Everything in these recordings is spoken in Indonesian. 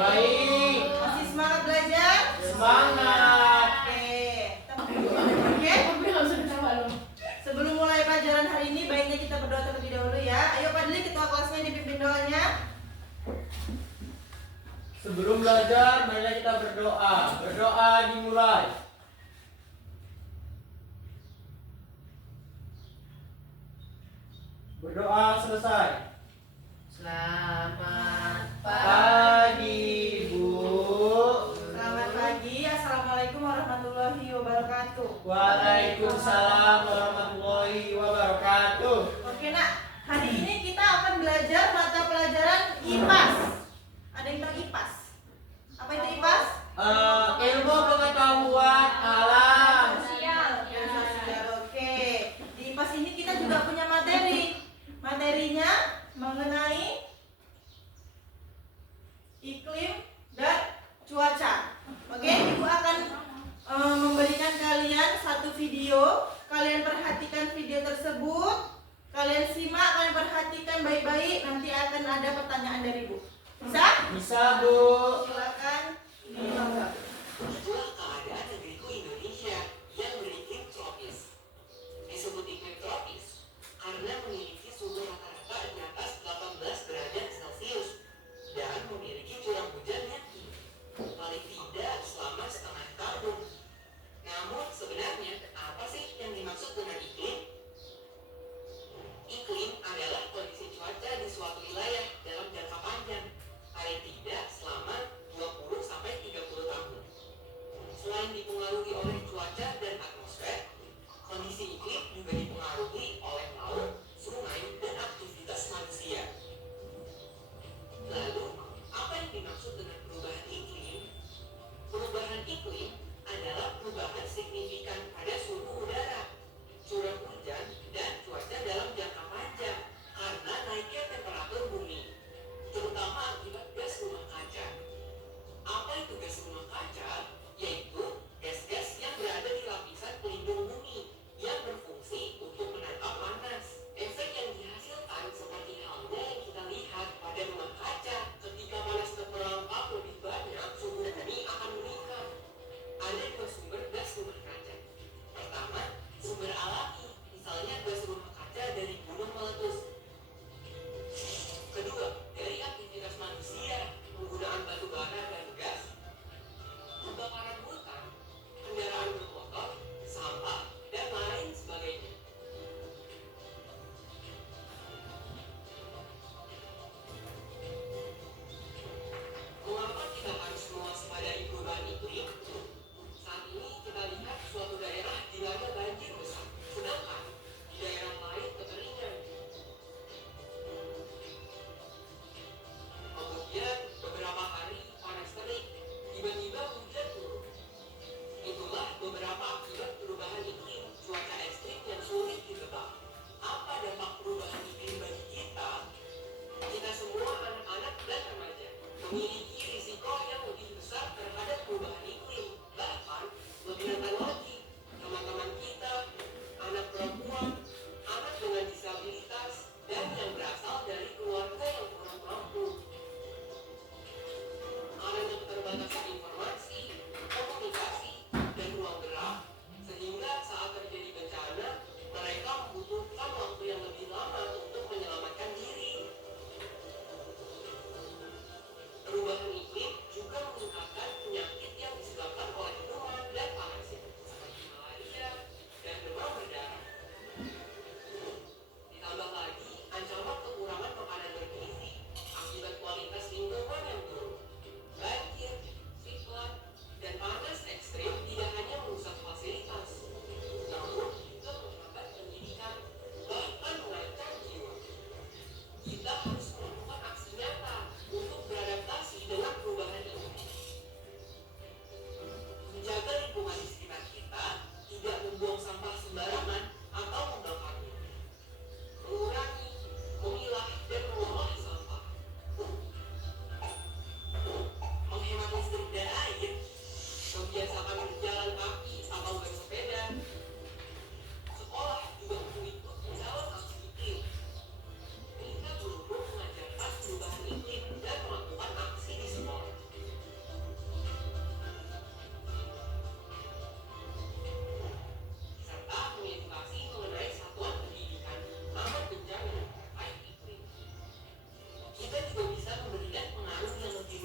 Baik. Masih semangat belajar? Semangat. Oke. Sebelum mulai pelajaran hari ini, baiknya kita berdoa terlebih dahulu ya. Ayo Pak Dili, ketua kelasnya dipimpin doanya. Sebelum belajar, marilah kita berdoa. Berdoa dimulai. Berdoa selesai. Selamat Pagi, Bu. Selamat pagi. Assalamualaikum warahmatullahi wabarakatuh. Waalaikumsalam warahmatullahi wabarakatuh. Oke nak, hari ini kita akan belajar mata pelajaran IPAS. Ada yang tahu IPAS? Apa itu IPAS? Ilmu pengetahuan alam. Sosial. Oke. Di IPAS ini kita juga punya materi. Materinya mengenai iklim dan cuaca. Oke, Ibu akan memberikan kalian satu video. Kalian perhatikan video tersebut. Kalian simak, kalian perhatikan baik-baik. Nanti akan ada pertanyaan dari Ibu. Bisa? Bisa, Bu. Silakan. Itulah keadaan negeriku Indonesia yang beriklim tropis. Disebut iklim tropis karena memiliki suhu rata-rata di atas 18 derajat Celcius dan memiliki curah hujan yang tinggi, paling tidak selama setengah tahun. Namun sebenarnya apa sih yang dimaksud dengan iklim? Iklim adalah kondisi cuaca di suatu wilayah dalam jangka panjang, paling tidak selama 20 sampai 30 tahun.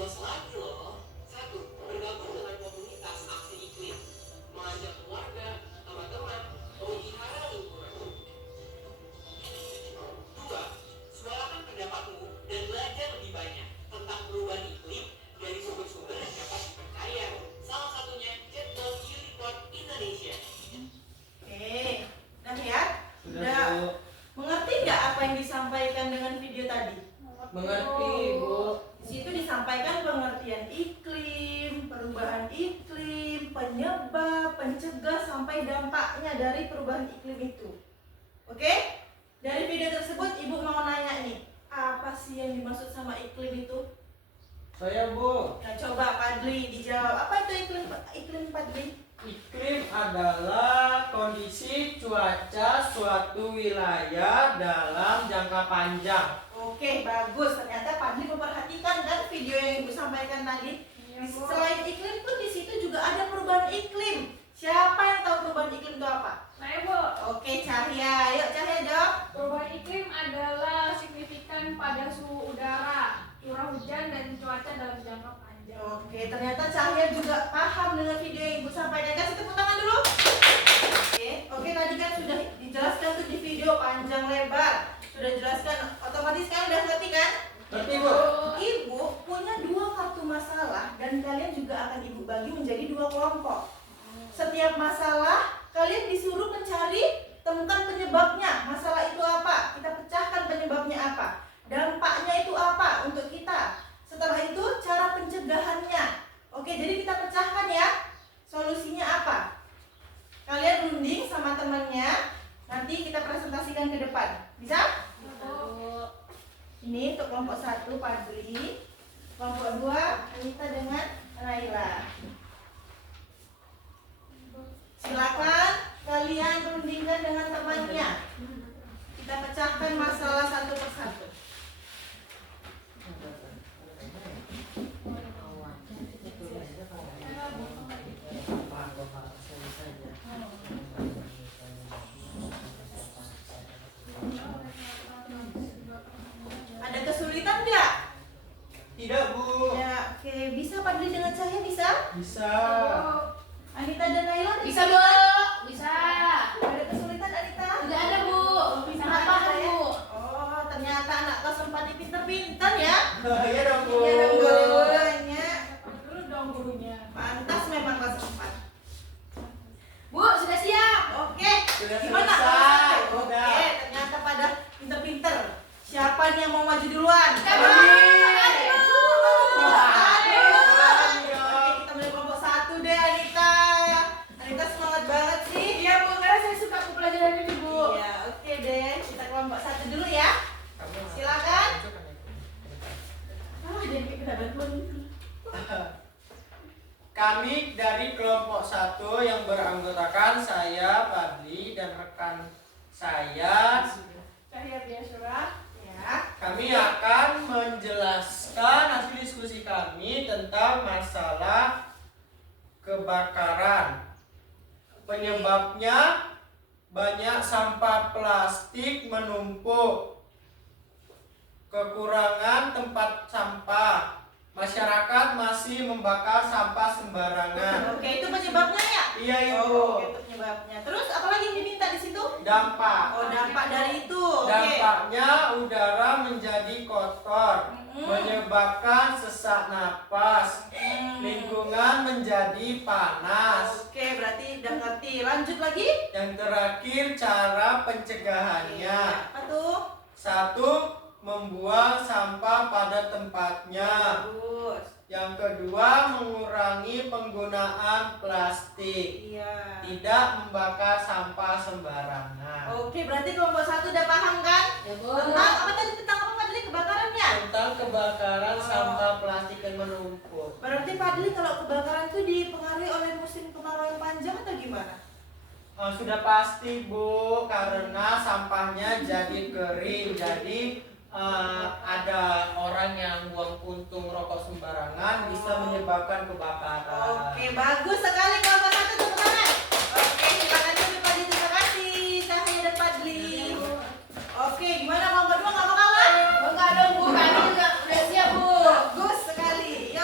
tugas lagi loh. 1. Bergabung dengan komunitas aksi iklim, mengajak keluarga, teman-teman, memelihara lingkungan. 2. Suarakan pendapatmu dan belajar lebih banyak tentang perubahan iklim dari sumber-sumber yang dapat dipercaya. Salah satunya Jepang Unicorn Indonesia. Oke, udah ya? Sudah, Bu. Mengerti nggak apa yang disampaikan dengan video tadi? Mengerti, Bu. Di situ disampaikan pengertian iklim, perubahan iklim, penyebab, pencegah sampai dampaknya dari perubahan iklim itu. Oke? Dari video tersebut Ibu mau nanya nih, apa sih yang dimaksud sama iklim itu? Saya, Bu. Nah, coba Padli dijawab. Apa itu iklim Padli? Iklim adalah kondisi cuaca suatu wilayah dalam jangka panjang. Oke, bagus. Ternyata Padli memperhatikan kan video yang Ibu sampaikan tadi. Selain iklim tuh di situ juga ada perubahan iklim. Siapa yang tahu perubahan iklim itu apa? Saya, Bu. Oke, Cahya. Yuk Cahya jawab. Perubahan iklim adalah signifikan pada suhu udara, curah hujan, dan cuaca dalam jangka panjang. Oke, ternyata Cahya juga paham dengan video yang Ibu sampaikan. Kasih tepuk tangan dulu. Oke, tadi kan sudah dijelaskan tuh di video panjang lebar. Sudah jelaskan, otomatis kan udah ngerti kan? Ngerti, Bu? Ibu punya 2 kartu masalah dan kalian juga akan Ibu bagi menjadi 2 kelompok. Setiap masalah kalian disuruh mencari temukan penyebabnya. Masalah itu apa? Kita pecahkan penyebabnya apa? Dampaknya itu apa untuk kita? Setelah itu cara pencegahannya. Oke, jadi kita pecahkan ya. Solusinya apa? Kalian runding sama temannya. Nanti kita presentasikan ke depan. Bisa? Ini untuk kelompok 1 Padli, kelompok 2 Anita dengan Naila. Silakan kalian rundingkan dengan temannya. Kita pecahkan masalah satu persatu. Ada kesulitan nggak? Tidak, Bu. Ya, oke. Bisa Padli dengan Cahya bisa? Bisa. Anita dan Naila ada Bisa, Bu. kesulitan? Bisa. Ada kesulitan Anita? Tidak ada, Bu. Bisa Sangat paham, ya? Bu. Oh, ternyata anak kelas 4 ini pinter-pinter ya. Iya dong, Bu. Iya dong, boleh-bolehnya. Dulu dong gurunya. Pantas memang kelas 4. Bu, sudah siap. Oke, Sudah gimana? selesai. Oke, Udah. ternyata pada pinter-pinter. Siapa nih yang mau maju duluan? Kamu. Oke, kita mulai kelompok 1 deh, Anita. Anita semangat banget sih. Iya, Bu, karena saya suka pelajaran ini, Bu. Iya, oke deh. Kita kelompok 1 dulu ya. Silakan. Jadi keadaan pun. Kami dari kelompok 1 yang beranggotakan saya, Padli, dan rekan saya. Cahya Biasura. Ya. Kami akan menjelaskan hasil diskusi kami tentang masalah kebakaran. Penyebabnya banyak sampah plastik menumpuk, kekurangan tempat sampah, masyarakat masih membakar sampah sembarangan. Oke, itu penyebabnya ya? Iya, Ibu. Oh, itu penyebabnya. Terus apa lagi yang diminta di situ? Dampak. Oh, dampak dari itu. Oke. Dampaknya udara menjadi kotor, menyebabkan sesak napas, lingkungan menjadi panas. Oke, berarti udah ngerti. Lanjut lagi. Yang terakhir cara pencegahannya. Apa tuh? 1. Membuang sampah pada tempatnya. Bagus. Yang kedua, mengurangi penggunaan plastik. Iya. Tidak membakar sampah sembarangan. Oke, berarti kelompok 1 udah paham kan? Ya, Bu. Tentang apa tadi? Tentang apa Padli? Kebakarannya? Tentang kebakaran Oh. sampah plastik yang menumpuk. Berarti Padli kalau kebakaran itu dipengaruhi oleh musim kemarau yang panjang atau gimana? Sudah pasti, Bu, karena sampahnya jadi kering. Jadi ada orang yang buang puntung rokok sembarangan bisa menyebabkan kebakaran. Oke, bagus sekali kelompok 1, tepuk tangan. Oke, silakan dulu Padli. Terima kasih Cahya dan Padli. Oke, gimana kelompok 2 nggak mau kalah? Enggak dong, Bu. Kami juga udah siap, Bu. Bagus sekali.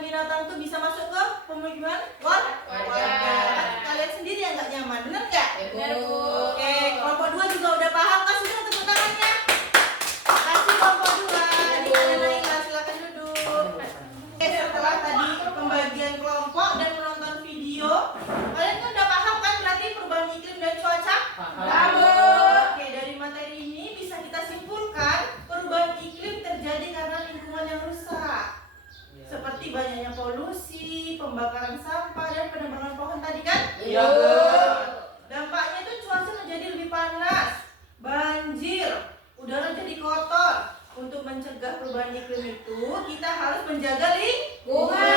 binatang tuh bisa masuk ke pemukiman warga. Kalian sendiri yang nggak nyaman, bener nggak? Benar, Bu. Oke, kelompok 2 juga udah paham, kasih dong tepuk tangannya. Kasih kelompok 2. Ini ada Naila, silakan duduk. Oke, setelah tadi pembagian kelompok dan menonton video, kalian kan udah paham kan berarti perubahan iklim dan cuaca? Paham. Oke, dari materi ini bisa kita simpulkan perubahan iklim terjadi karena lingkungan yang rusak. Seperti banyaknya polusi, pembakaran sampah, dan penebangan pohon tadi kan? Iya. Dampaknya itu cuaca menjadi lebih panas, banjir, udara jadi kotor. Untuk mencegah perubahan iklim itu, kita harus menjaga lingkungan.